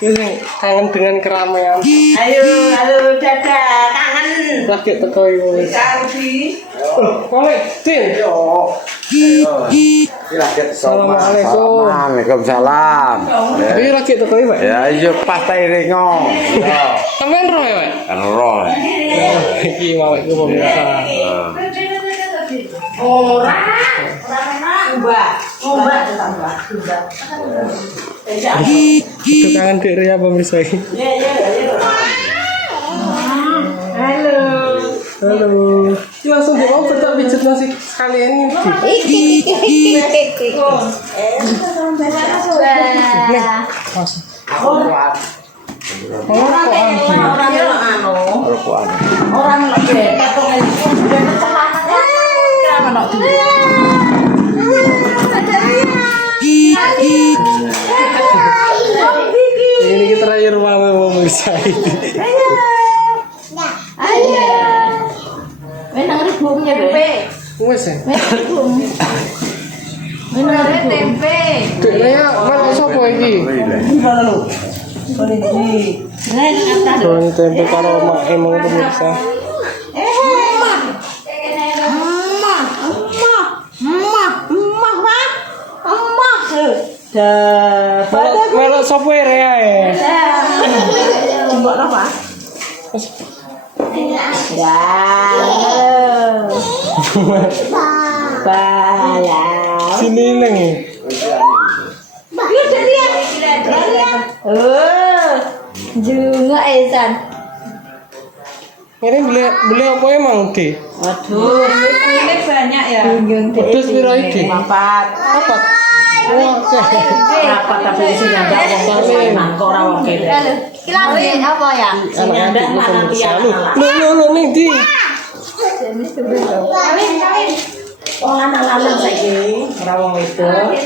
Ini kangen dengan keramaian. Ayo, halo, dadah, kangen. Lagi teko iki. Assalamualaikum. Waalaikumsalam. Iki lagi teko iki, Pak. Ya iya pas ta iringo. Sampeyan roh ya, Pak? Kan roh. Iki mau iku pemirsa. Itu kangen Dek Ria pemirsa ini. Halo. Halo. Ini langsung dia mau betul pijet nasi sekalian ini. Nih, masuk. Orang lebih ini kita terakhir mau pemirsa ini. Menang ribungnya deh. Wes ya. Menang tempe. Dek Ria, mana sopo iki? Goreng tempe karo mak emang pemirsa. Melok sopo Ria ya? Coba apa? Sini neng. Juga Esan. Ini beli apa emang di? Waduh, ini banyak ya. Pedes piro iki? 4. Apa? Oke. Apa tapi sing ada wong kok ora wong kene. Kilamin apa ya? Sing ada mana tiang. Lu ning ndi? Oh, lanang-lanang saiki ora wong wedok.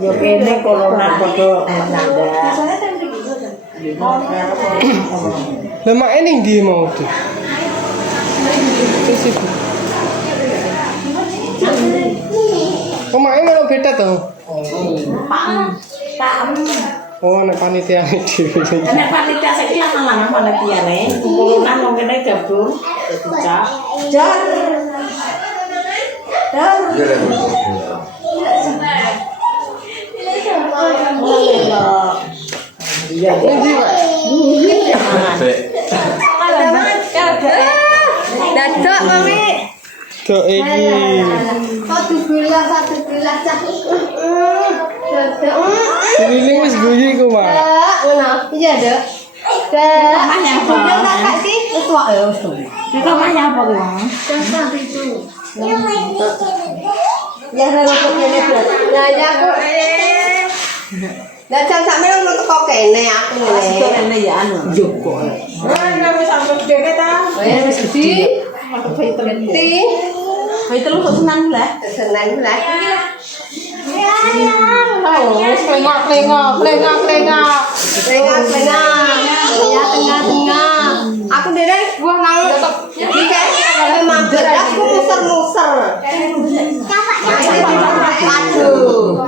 Yo kene corona padha nanda. Lah mak ini ndi mau di? Kok mak ini beda toh? Oh, nek panitia iki. Nek panitia saiki lanang-lanang panitiane, kumpulunan wong kene gabung dadi cak. Jar. Iya, ini Pak. Dadok mami. Dok iki. Satu gelas cah. Dadok. Sililing wis guyu iku, Mak. Ngono. Iya, Dok. Mamahnya apa? Kakak sih tua ya wis. Mamahnya apa kuwi? Dasar itu. Ya kalau kene belas. Nah, ya aku Lah jam sak meneng teko kene aku ngene. Kene ya anu. Joko. Ora wis sampe dhewe ta. Wis gede. Gede. Bayi telu kok senang lah. Seneng lah. Oh, wis plengok. Ya tengah-tengah. Aku dhewe buah nang iki kan kalau mager aku muser-muser. Aduh.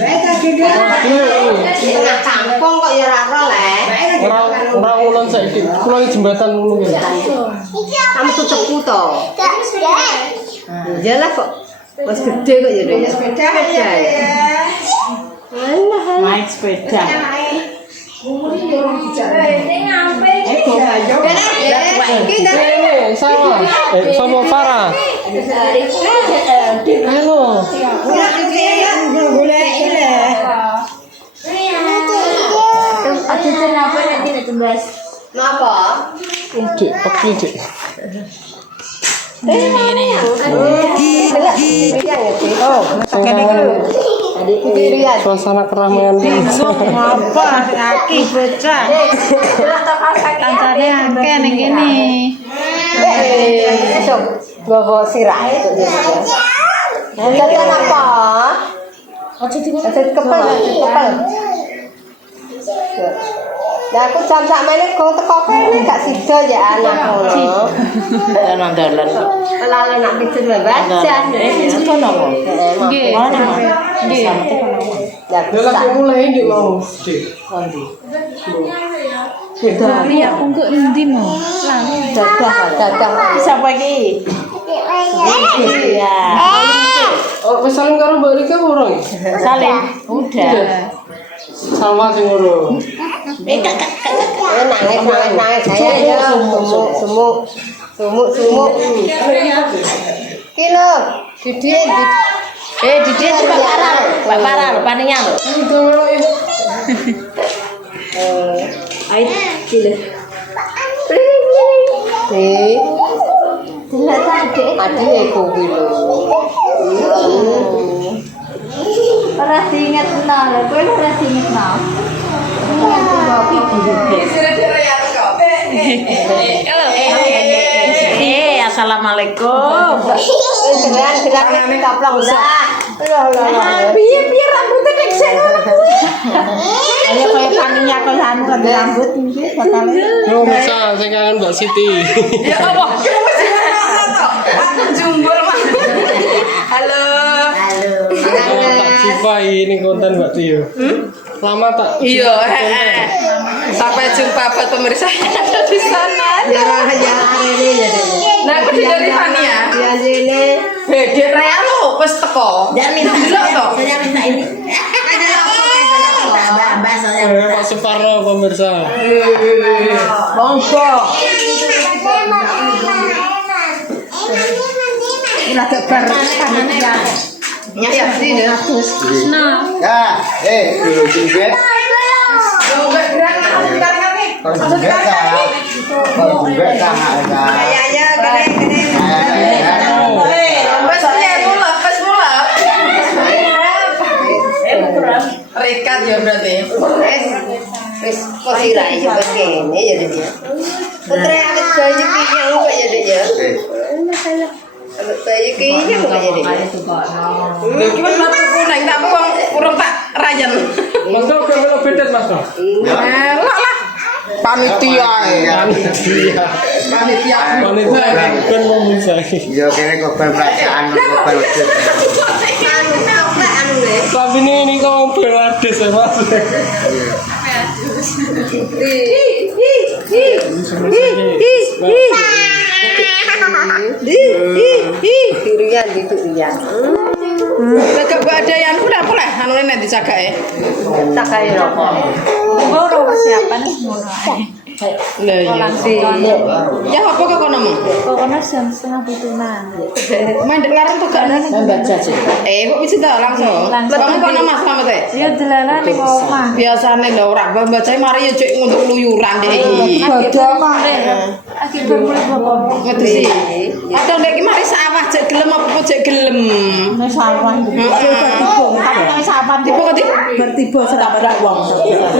Di tengah kampung kok ya ora ora le. Ora ulun saiki. Kula iki jembatan ngono ya. Kamu tutup to. Iya lah kok. Wis gede kok ya. Wis sepeda ya. Alah. Naik sepeda. Sama. Sama Farah. Halo. Aduh, kenapa nanti nak tebas? Kenapa? Dik, pakai dik. Ini ya. Oh, suasana keramaian. Apa? Aki bocah. Kancane akeh ning kene. Sok, bawa sirah itu dia. Nanti apa? Kepal. Lah aku jam sak menit kok teko kene gak sida ya anak ngono. Nang dalan. Lalu nak pijet baca. Pijet kono apa? Nggih. Nggih. Ya Dia lagi mulai di mau. Kondi. Tapi aku kok endi mau? Dadah. Siapa iki? Iya. Oh, wis saling karo Mbak Rika urung? Salim. Udah. Sama sing urung. Nangis saya ya sumuk. Kilo, Didi. Didi itu Pak Paral, paninya lho. Itu melok ya. Ayo, kilo. Tidak tadi. Adik kuwi lho. Ora diinget nol, kowe ora diinget nol. Assalamualaikum. Gerak kaplok dah. Piye rambutnya dek ngono kuwi. Ayo kaya paninya kaya anu kan rambut iki bakale. Yo bisa sing kangen Mbak Siti. Ya Allah, aku jumbul mah. Halo. Lama tak jumpa ini konten Mbak Tio. Lama tak. Iya, sampai jumpa buat pemirsa yang ada di sana. Ya ini ya. Nah, aku dari Fania. Ya ini. Bede rea lo wis teko. Jangan minta Delok to. Saya minta ini. Mbak saya. Pak Suparno pemirsa. Monggo. Ora kebar panitia. Nyasar sini. Ya, dulu juga. Kalau juga Ya, gede. Wes ya mulap. Rekat ya berarti. Wis kok sirai coba kene ya dia. Putra awet bayi kiyang kok ya dia. Awet bayi kiyang kok ya dia. Lho iki wis metu kuning tak wong urung tak rayen. Mas Tio gak melok bedet Mas Tio. Elok lah. Panitia. Panitia. Kan mau bisa. Iya, kene kok perasaan kok perut. Tapi ini kau berades ya Mas. Durian. Lek ada yang pula anu nek dicagake. Tak kaya rokok. Ora persiapan ngono ae. Lah iya. Ya apa kok kono mong? Pokoknya jam 6:30. Mandek ngarep tuh gak nang baca sih. Kok wis ta langsung. Langsung kono Mas Slamet. Ya delalah ning omah. Biasane lho ora baca mari ya cek untuk luyuran dek iki. Akibat mulai bapak. Ngerti sih. Atau ndek iki mari sawah cek gelem apa cek gelem. Nek sawah tapi nek sawah Tipe kok bertiba serabrak wong.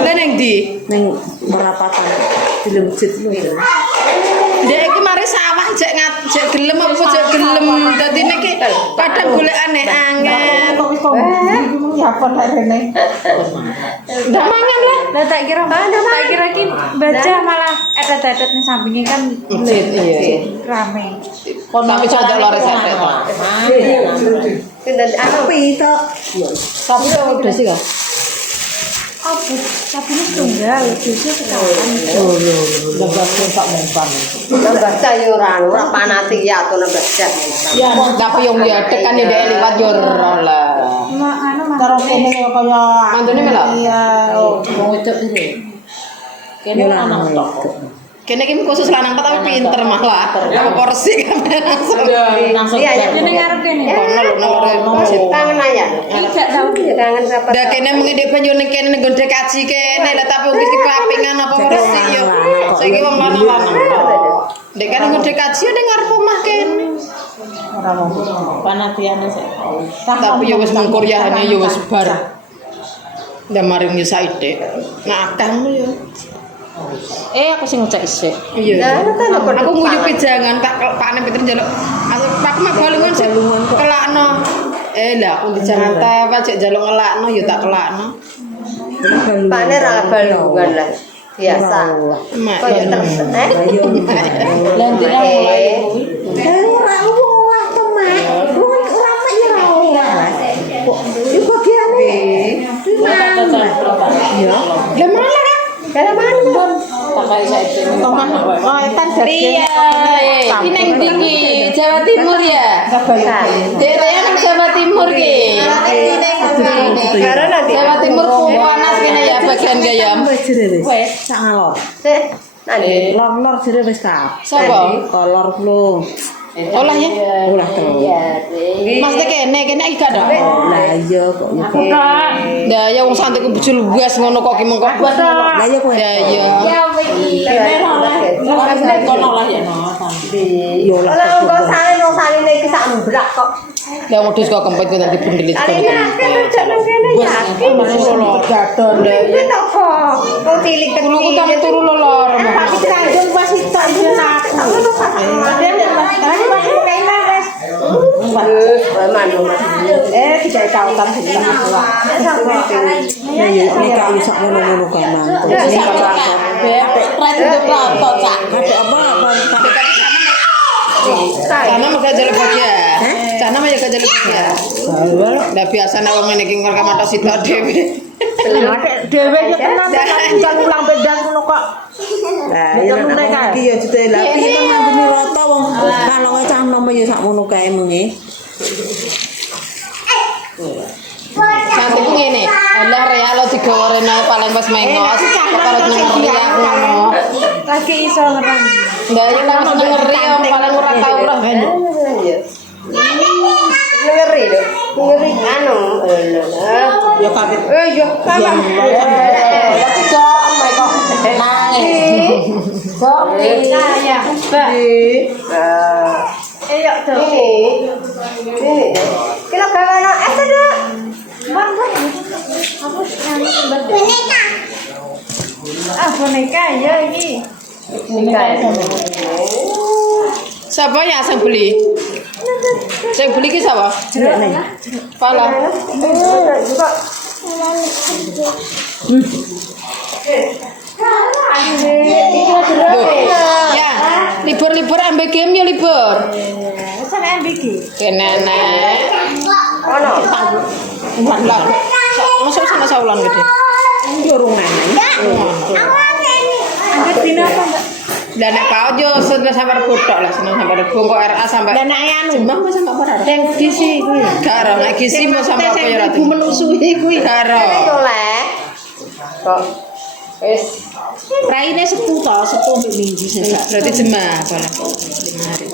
Lah ning ndi? Ning merapatan di masjid lho. Ndek iki mari sawah cek cek gelem apa cek gelem. Dadi niki padha golekane angel. Kok wis kok nyapa rene. Ndak mangan lah. Lah tak kira ki baca malah etet-etet ning sampingnya kan Masjid iya. rame. Tapi cocok lores etet. Dan api to. Tapi udah sih kok. Apa? Tapi ini tunggal, biasanya sekarang. Lebasnya tak mempan. Nambah yo ora panati ya to nambah jas. Ya, tapi yang dia tekan di liwat yo lah. Karo kene kaya Mantune melok. Iya, wong wedok iki. Kene anak tok. Kene iki khusus lanang tapi pinter malah. Apa porsi kan langsung. Langsung Iya, Ini ngarep ini. Kono lho nang kangen aja. Tidak tahu. Kangen siapa? Dah kene mung ndek banyu ning kene nggon dekaji kene lah tapi wis kepapingan apa resik yo. Saiki wong lanang-lanang. Ndek kene nggon dekaji ning ngarep omah kene. ora mau panatiane sik. Tapi yo wis mung kuryahane yo wis bar. Ndak mari nyesaite. Nah, akang yo. Aku sing ngecek isik. Iya. Aku nguyupi jangan tak pakne Peter njaluk. Aku mah balungan sik kelakno. Lah aku jangan tewel cek njaluk ngelakno ya tak kelakno. Pakne ra balungan lah. biasa. Mak Kok ya terus Lanjut mulai ora olah to, Mak. Ora mak ya ora olah. Iku bagiane. Ya. Gimana kan? Kalau mana? pakai saya Iya, ini yang tinggi Jawa Timur ya. Daerahnya nang Jawa Timur ki. Jawa Timur panas kene ya bagian gayam. Wes, sak ngalor. Nanti. Lor-lor jere wis kabeh. Sapa? Kolor lu. Olah ya. Ulah terus. Maksudnya kene iki gak ada. Lah iya kok nyebut. Lah ya wong santai ku bejul luas ngono kok ki mengko. Lah iya kok. Ya iya. kono lah ya no. Yo lah. Kalau enggak saline iki sak mblak kok. Ya modus kok kempet ku nanti bundelit kok. Ini kan kerjaan kene yakin. Gadon. Ini to kok. Kok cilik Kulo ku kecil. tak turu lolor. Tapi teranggung pas itu aja nak. Tidak tahu kan sih. Ya ya nek kok iso ngono-ngono kan mantu. Ada apa? Sana mah gak jalan bagia. Sana mah ya gak jalan bagia. Lah biasa nek wong ngene iki ngrekam matok sita dhewe. Dewe ya tenan kan ulang bedas ngono kok. Lah ya nek iki ya jete lah piye kan ngambune rata wong kalonge cah nom ya sak ngono kae mungi. Santai ku ngene. Lah realo digorene paling pas mengos. Kok karo ngeri aku ngono. Lagi iso ngerang. Lah ya nang ngeri om paling ora tau ora ben. Ngeri lho. Ngeri anu. Ya kaget. Yo sama. Tapi kok mek kok nangis. Kok Ya, Mbak. Ayo dong. Ini. Kira gawe es ada. Bang, aku boneka. Boneka ya ini. siapa ya sing beli? Sing beli ki sapa? Pala. Ya, libur-libur ambek game ya libur. Sana MBG. Nenek. Ono. Lah. Masuk sana saulan gede. Yo rung nenek. Angkat dino apa enggak? Dan nek paut yo sudah sampai botok lah seneng sampai bongko RA sampai. Dan nek anu mbah wis sampe ora. Yang gizi kuwi. Karo nek gizi mau sampai apa ya ratu. Ibu menusuhi kuwi. Karo. Oleh. Kok wis Raine sepuh to, sepuh mbek minggu sesuk. Berarti jemaah boleh.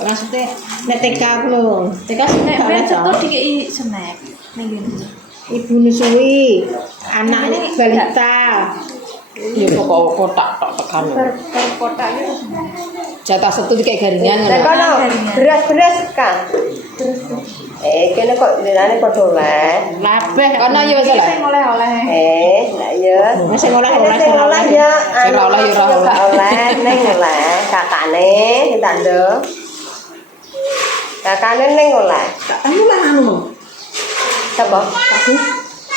Maksudnya nek TK ku lho. TK Nek ben senek setu dikei snack. Ning ngene. Ibu nusui anak balita. Ya pokok kotak tok tekan. Per kotak itu. Jatah setu kayak garingan Nek ngono. kono beras-beras kan. Kene kok lirane padha oleh. Labeh Kono ya wis lah. Sing oleh-oleh. Lah iya. sing oleh-oleh Sing oleh ya. Sing oleh ya ora oleh. Oleh ning oleh kakane ditando. Kakane ning oleh. anu lah anu. Sapa? Aku.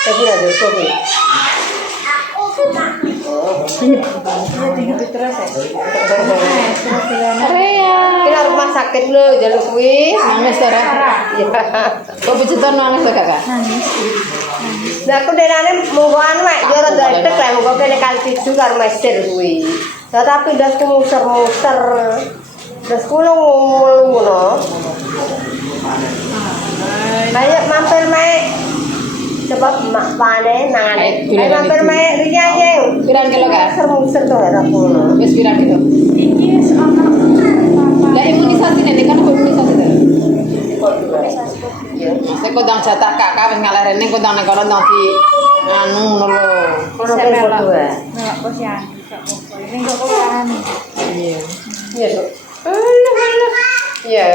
Tapi ada kopi. Kira rumah sakit lo jalur kuwi. Nangis ora? Ya. Kok pijeton nangis to kakak? Lah aku denane monggo anu mek yo rada etek lah monggo kene kali 7 karo mesir kuwi. Lah tapi ndasku muser-muser. Ndasku ngomong ngono. Kayak mampir mek. Sebab mak pane nangane. Kayak mampir mek riya ye. Pirang kilo kak? Muser-muser to ora kono. Wis pirang kilo? Iki ono Lah imunisasi nek kan imunisasi to. Iya. Nek kodang jatah kakak wis ngalah rene kodang nek kono nanti anu ngono lho. Kono kene padha. Nek posyan. Ning kok kelurahan. Iya. Iya, Dok. Iya.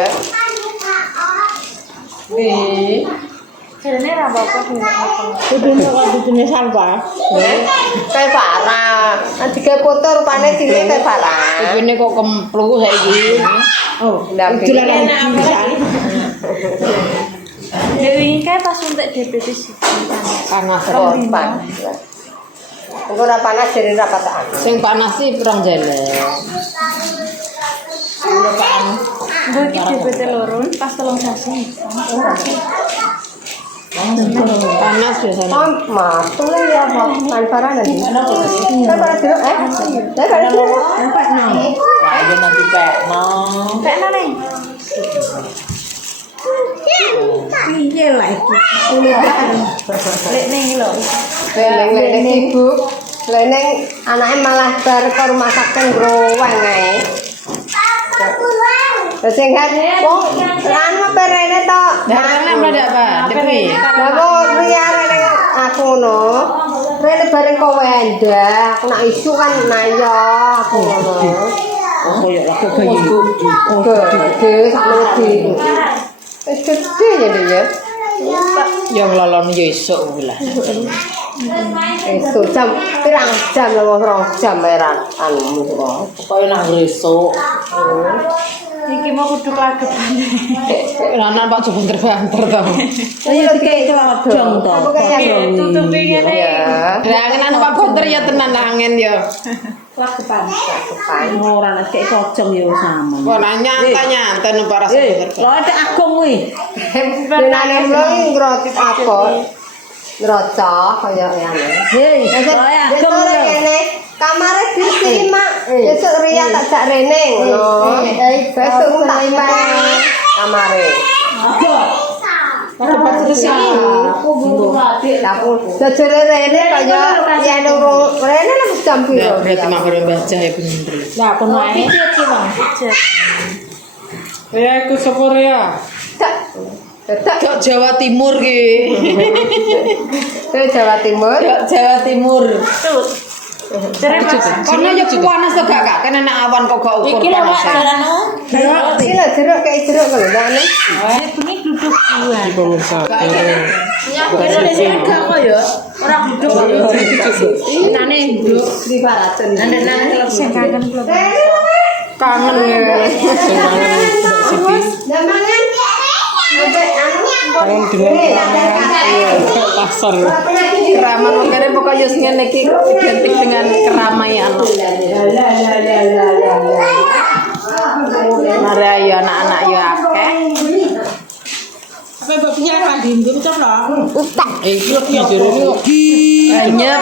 Jarene ra apa-apa sih. Kudune kok dudune sampah. Kayak parah. Nanti kayak foto rupanya cilik kayak parah. Ibune kok kemplu saiki. Oh, Ndampingi. jualan bisa. Dewi kayak pas untuk DPD sih. Panas. Korban. Engko ora panas jadi ra patakan. Sing panas sih kurang jalan. Gue iki DPT loro pas 3 sasi. Panas biasanya. Matu ya apa? Manfaran nanti. Kita pada dulu Saya pada dulu. Ayo nanti pekno. Pekno ning. Piye lah iki? Lek ning lho. Leneng sibuk. Leneng anaknya malah bar ke rumah sakit growang ae. Sing kan wong anu perene to. Darane mledak, Pak. Dewi. Lah kok riyane ning aku ngono. Rene bareng kowe endah, aku nak isu kan nayo aku ngono. Oh koyo lah kok bayi. Gede sakno gede. Wis gede ya dia. Yang lolon ya esuk lah. Esuk jam pirang jam lah 2 jam meran anu kok. Pokoke nang resuk. Iki mau kudu klagep. Anak Pak Joko banter to. Ayo dikek kelodong to. Tutupi ngene. Ya. Lah angin Pak Banter ya tenan angin ya. Klagepan. Ora nek kek kocong ya sama. Wah nyantai numpak rasa Banter. Lho nek agung kuwi. Benane mlong ngrotit apa? Ngroco kaya ngene. Hei, lho agung lho. Kene kamare bersih mak. Besok Ria tak jak rene ngono. Besok tak main kamare. Aku pas terus iki. Aku jajare rene kaya yen urung rene lah jam piro. Berarti mak karo baca ya bener. Lah kono ae. Ya aku sapa ya? Tetep Kok Jawa Timur ki. ke Jawa Timur. Kok Jawa Timur. Jeruk. Kono ya panas to gak Kak? Kan enak awan kok gak ukur Iki lho Pak panas. jarano. Iki lho jeruk kayak jeruk lho ndane. Bengi duduk buah. Kene wis gak kok ya. Ora duduk kok. Nane duduk Di Baraten. nang sing kangen belum. Kangen ya. Sing kangen Siti. Damangan. Sampai Pasar. Keraman makanya pokoknya ngene iki identik dengan keramaian. Mari ayo anak-anak yo akeh. Apa babinya kan diindum to lho. Iki jero ini. Hanya